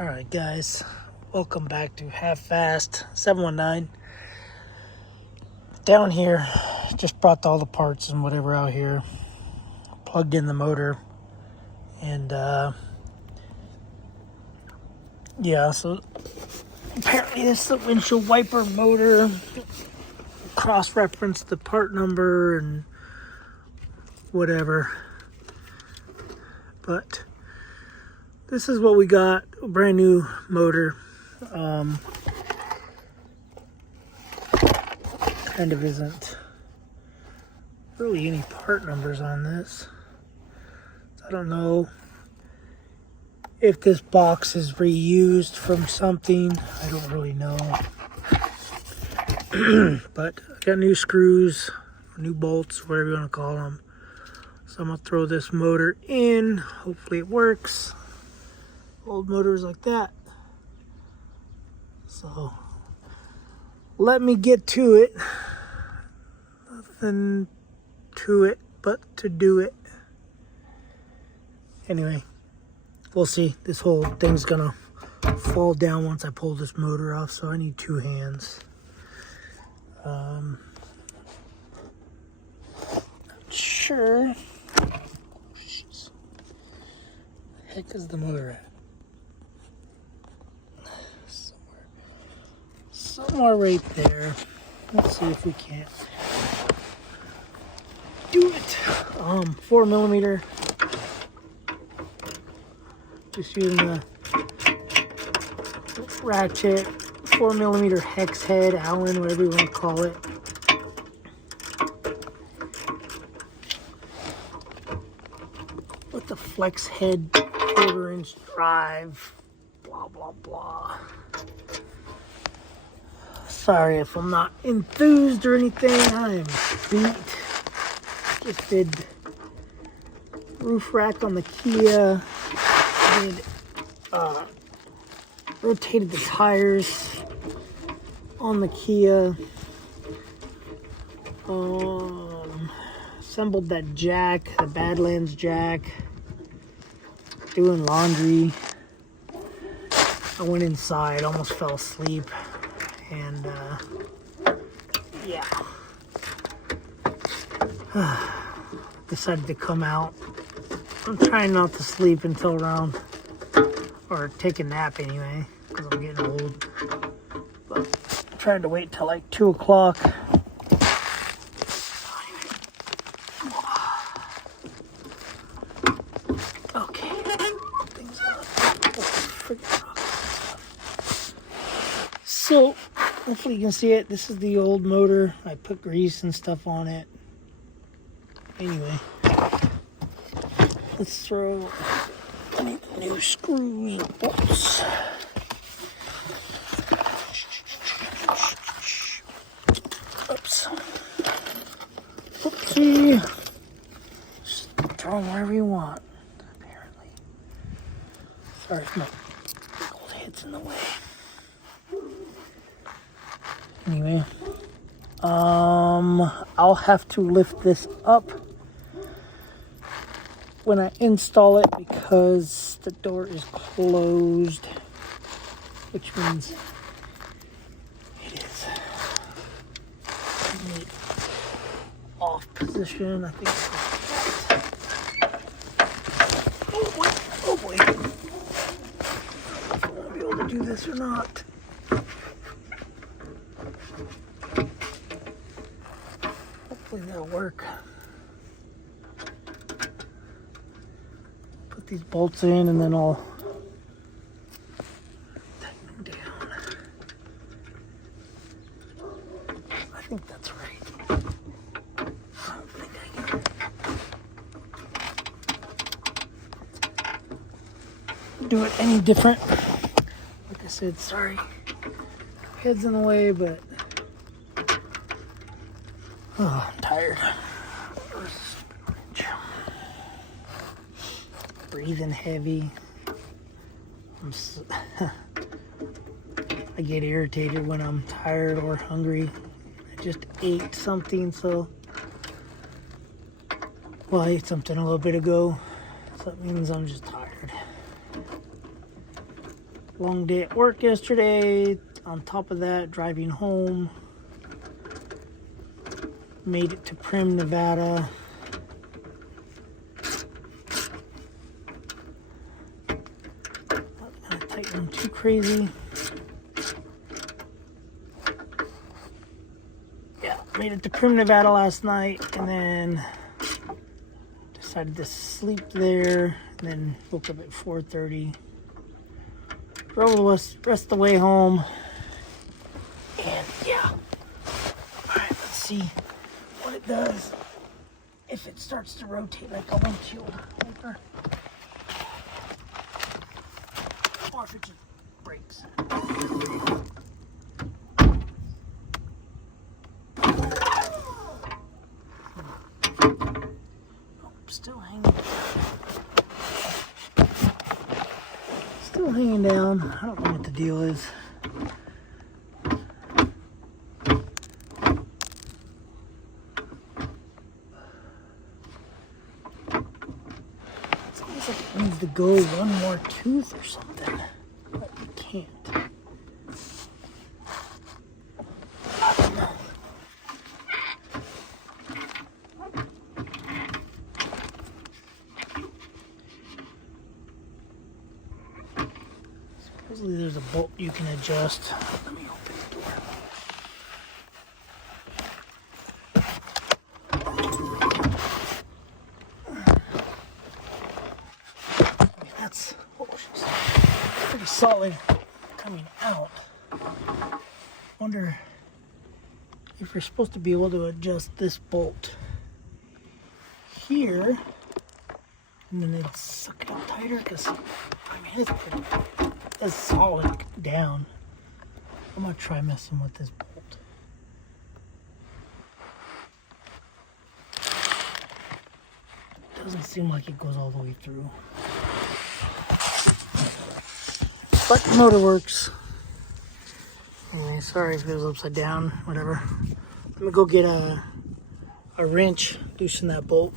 Alright guys, welcome back to Half Fast 719. Down here, just brought all the parts and whatever out here, plugged in the motor, and yeah, so apparently this is the windshield wiper motor, cross-reference the part number and whatever, but this is what we got, a brand new motor. Kind of isn't really any part numbers on this. So I don't know if this box is reused from something. I don't really know. But I got new screws, new bolts, whatever you want to call them. So I'm going to throw this motor in. Hopefully it works. Old motors like that. So let me get to it. Nothing to it but to do it. Anyway, we'll see. This whole thing's gonna fall down once I pull this motor off, so I need two hands. Not sure. Jeez. The heck is the motor at? Somewhere right there. Let's see if we can't do it. 4mm. Just using the ratchet 4mm hex head, Allen, whatever you want to call it. With the flex head 1/4-inch drive. Blah blah blah. Sorry if I'm not enthused or anything. I am beat. Just did roof rack on the Kia. Did rotated the tires on the Kia. Assembled that jack, the Badlands jack. Doing laundry. I went inside, almost fell asleep. And, yeah, decided to come out. I'm trying not to sleep until around, or take a nap anyway, because I'm getting old. But I tried to wait till like 2 o'clock. Okay. Things so, hopefully you can see it. This is the old motor. I put grease and stuff on it. Anyway, let's throw the new screws and bolts. Oops. Oopsie. Just throw them wherever you want, apparently. Sorry if my big old head's in the way. Anyway, I'll have to lift this up when I install it because the door is closed, which means it is in the off position. I think. Oh boy! Oh boy! I don't know if I'll be able to do this or not. Hopefully that'll work. Put these bolts in and then I'll tighten them down. I think that's right. I don't think I can do it any different. Like I said, sorry. Head's in the way, but oh, I'm tired. Breathing heavy. I get irritated when I'm tired or hungry. I just ate something, so... Well, I ate something a little bit ago, so that means I'm just tired. Long day at work yesterday. On top of that, driving home. Made it to Primm, Nevada. Not gonna tighten them too crazy. Yeah, made it to Primm, Nevada last night, and then decided to sleep there, and then woke up at 4:30. Drove the rest of the way home, and yeah. Alright, let's see what it does if it starts to rotate like a windshield wiper, or if it just breaks. Still hanging down. I don't know what the deal is. It's almost like it needs to go one more tooth or something, but you can't. I don't know. Supposedly there's a bolt you can adjust. Let me open the door. I mean, that's pretty solid coming out. Wonder if you're supposed to be able to adjust this bolt here, and then it's suck it up tighter, because I mean it's solid down. I'm gonna try messing with this bolt. Doesn't seem like it goes all the way through, but the motor works. Anyway, sorry if it was upside down, whatever. Let me go get a wrench, loosen that bolt,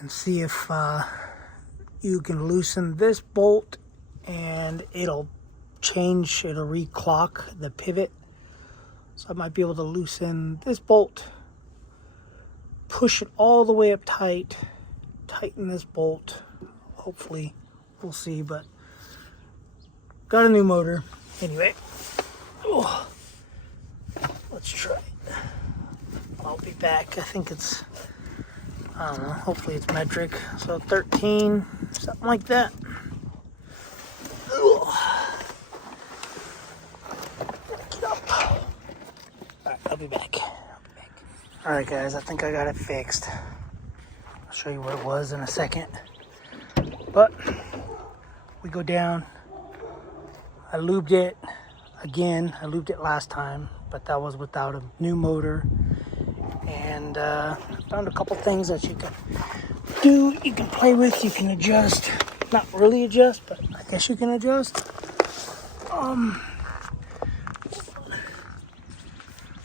and see if you can loosen this bolt and it'll reclock the pivot. So I might be able to loosen this bolt, push it all the way up tight, tighten this bolt. Hopefully, we'll see, but got a new motor. Anyway, let's try it. I'll be back. I think it's, I don't know, hopefully it's metric. So 13, something like that. Get up. Alright, I'll be back. Alright guys, I think I got it fixed. I'll show you what it was in a second. But we go down. I lubed it again. I lubed it last time, but that was without a new motor. And found a couple things that you can do, you can play with, you can adjust. Not really adjust, but I guess you can adjust.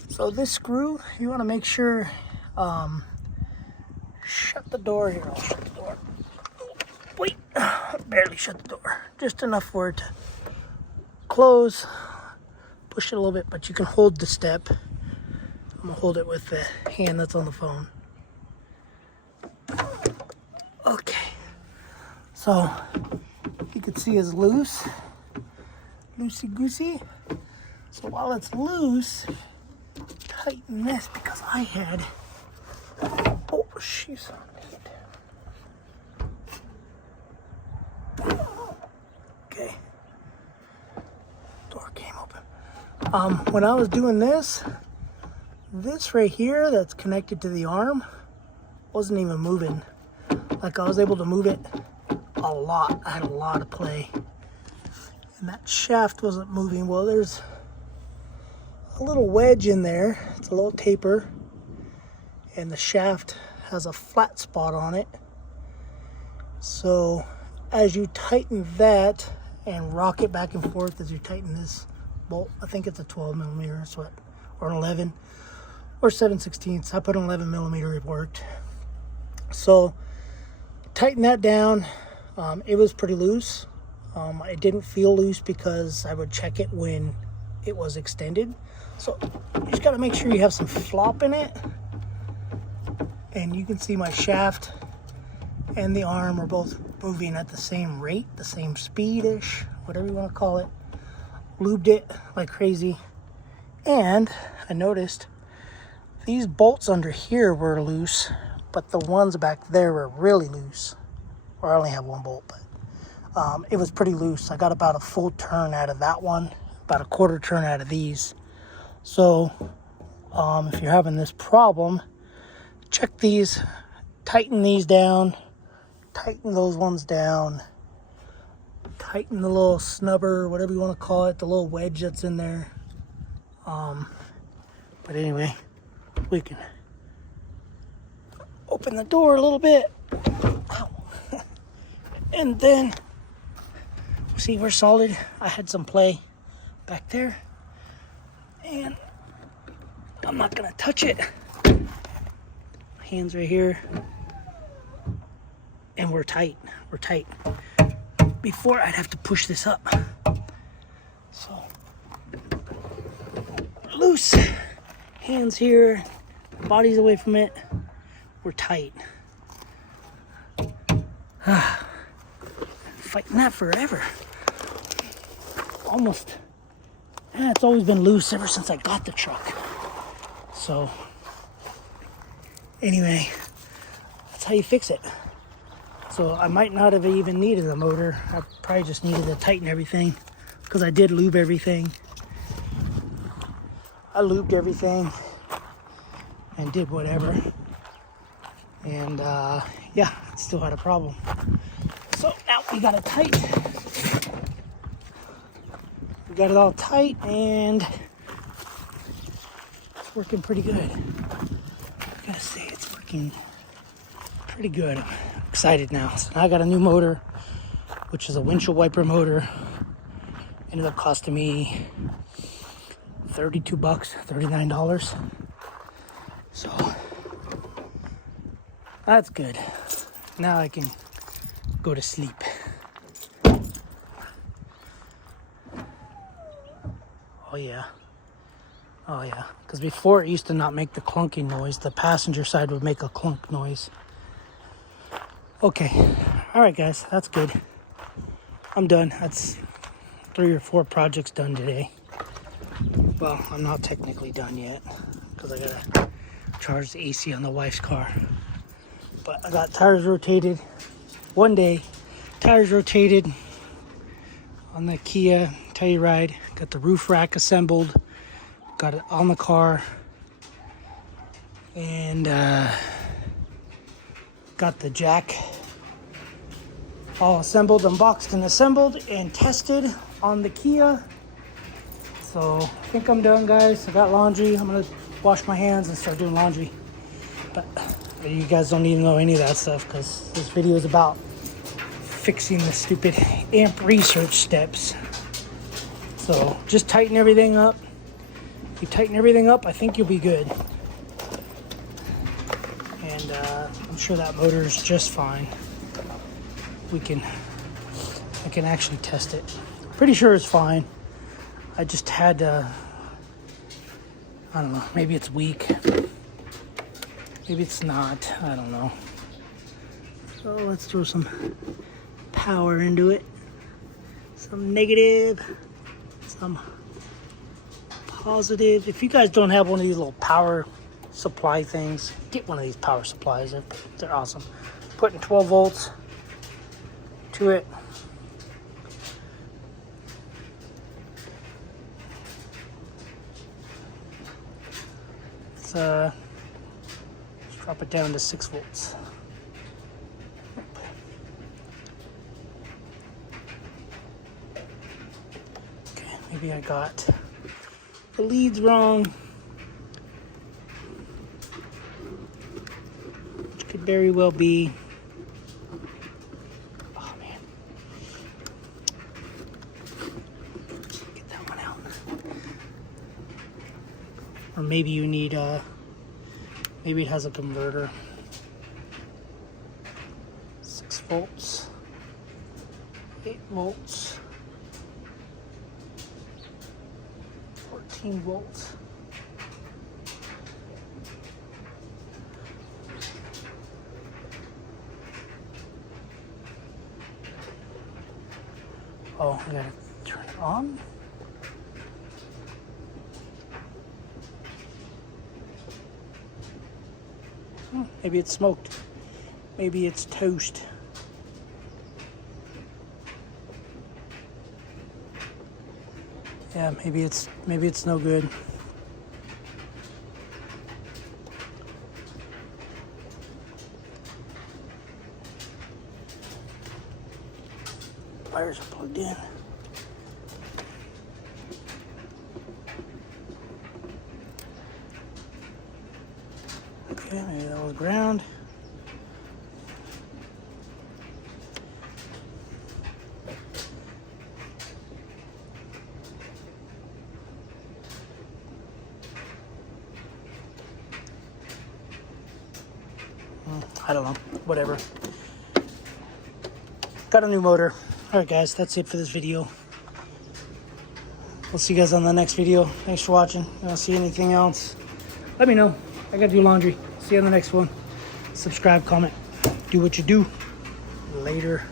So this screw, you want to make sure, shut the door here. I'll shut the door. Wait, barely shut the door. Just enough for it to close. Push it a little bit, but you can hold the step. I'm gonna hold it with the hand that's on the phone. Okay, so you can see it's loose, loosey goosey. So while it's loose, tighten this, because I had, oh she's on it. Okay, door came open. When I was doing this right here that's connected to the arm wasn't even moving. Like, I was able to move it a lot. I had a lot of play. And that shaft wasn't moving. Well, there's a little wedge in there. It's a little taper. And the shaft has a flat spot on it. So as you tighten that and rock it back and forth as you tighten this bolt, I think it's a 12 millimeter, or an 11 or 7/16. I put an 11 millimeter, it worked. So tighten that down. It was pretty loose. It didn't feel loose because I would check it when it was extended. So you just got to make sure you have some flop in it. And you can see my shaft and the arm are both moving at the same rate, the same speed-ish, whatever you want to call it. Lubed it like crazy. And I noticed these bolts under here were loose, but the ones back there were really loose. Or I only have one bolt, but it was pretty loose. I got about a full turn out of that one, about a quarter turn out of these. So if you're having this problem, check these, tighten these down, tighten those ones down, tighten the little snubber, whatever you want to call it, the little wedge that's in there. But anyway, we can open the door a little bit. Ow. And then, see, we're solid. I had some play back there. And I'm not going to touch it. Hands right here. And we're tight. We're tight. Before, I'd have to push this up. So, loose. Hands here. Body's away from it. We're tight. Fighting that forever. Almost. It's always been loose ever since I got the truck. So, anyway, that's how you fix it. So I might not have even needed the motor. I probably just needed to tighten everything because I did lube everything. I lubed everything and did whatever. And yeah, still had a problem. So now we got it tight. We got it all tight and it's working pretty good. I gotta say, it's working pretty good. I'm excited now. So now I got a new motor, which is a windshield wiper motor. Ended up costing me $32, $39. So that's good. Now I can go to sleep. Oh yeah. Oh yeah. Because before it used to not make the clunking noise. The passenger side would make a clunk noise. Okay. Alright guys, that's good. I'm done. That's 3 or 4 projects done today. Well, I'm not technically done yet because I gotta charge the AC on the wife's car. But I got tires rotated one day. Tires rotated on the Kia Telluride. Got the roof rack assembled. Got it on the car. And got the jack all assembled, unboxed and assembled and tested on the Kia. So I think I'm done, guys. I got laundry. I'm gonna wash my hands and start doing laundry. But you guys don't need to know any of that stuff because this video is about fixing the stupid amp research steps. So just tighten everything up. If you tighten everything up, I think you'll be good. And I'm sure that motor is just fine. I can actually test it. Pretty sure it's fine. I just had I don't know, maybe it's weak. Maybe it's not, I don't know. So let's throw some power into it. Some negative, some positive. If you guys don't have one of these little power supply things, get one of these power supplies. They're awesome. Putting 12 volts to it. Let's drop it down to 6 volts. Okay, maybe I got the leads wrong, which could very well be. Oh man, get that one out. Or maybe you need maybe it has a converter. 6 volts. 8 volts. 14 volts. Oh, I gotta turn it on. Maybe it's smoked. Maybe it's toast. Yeah, maybe it's no good. Wires are plugged in. Okay, maybe that was ground. I don't know, whatever. Got a new motor. All right, guys, that's it for this video. We'll see you guys on the next video. Thanks for watching. If you want to see anything else, let me know. I gotta do laundry. See you on the next one. Subscribe, comment, do what you do. Later.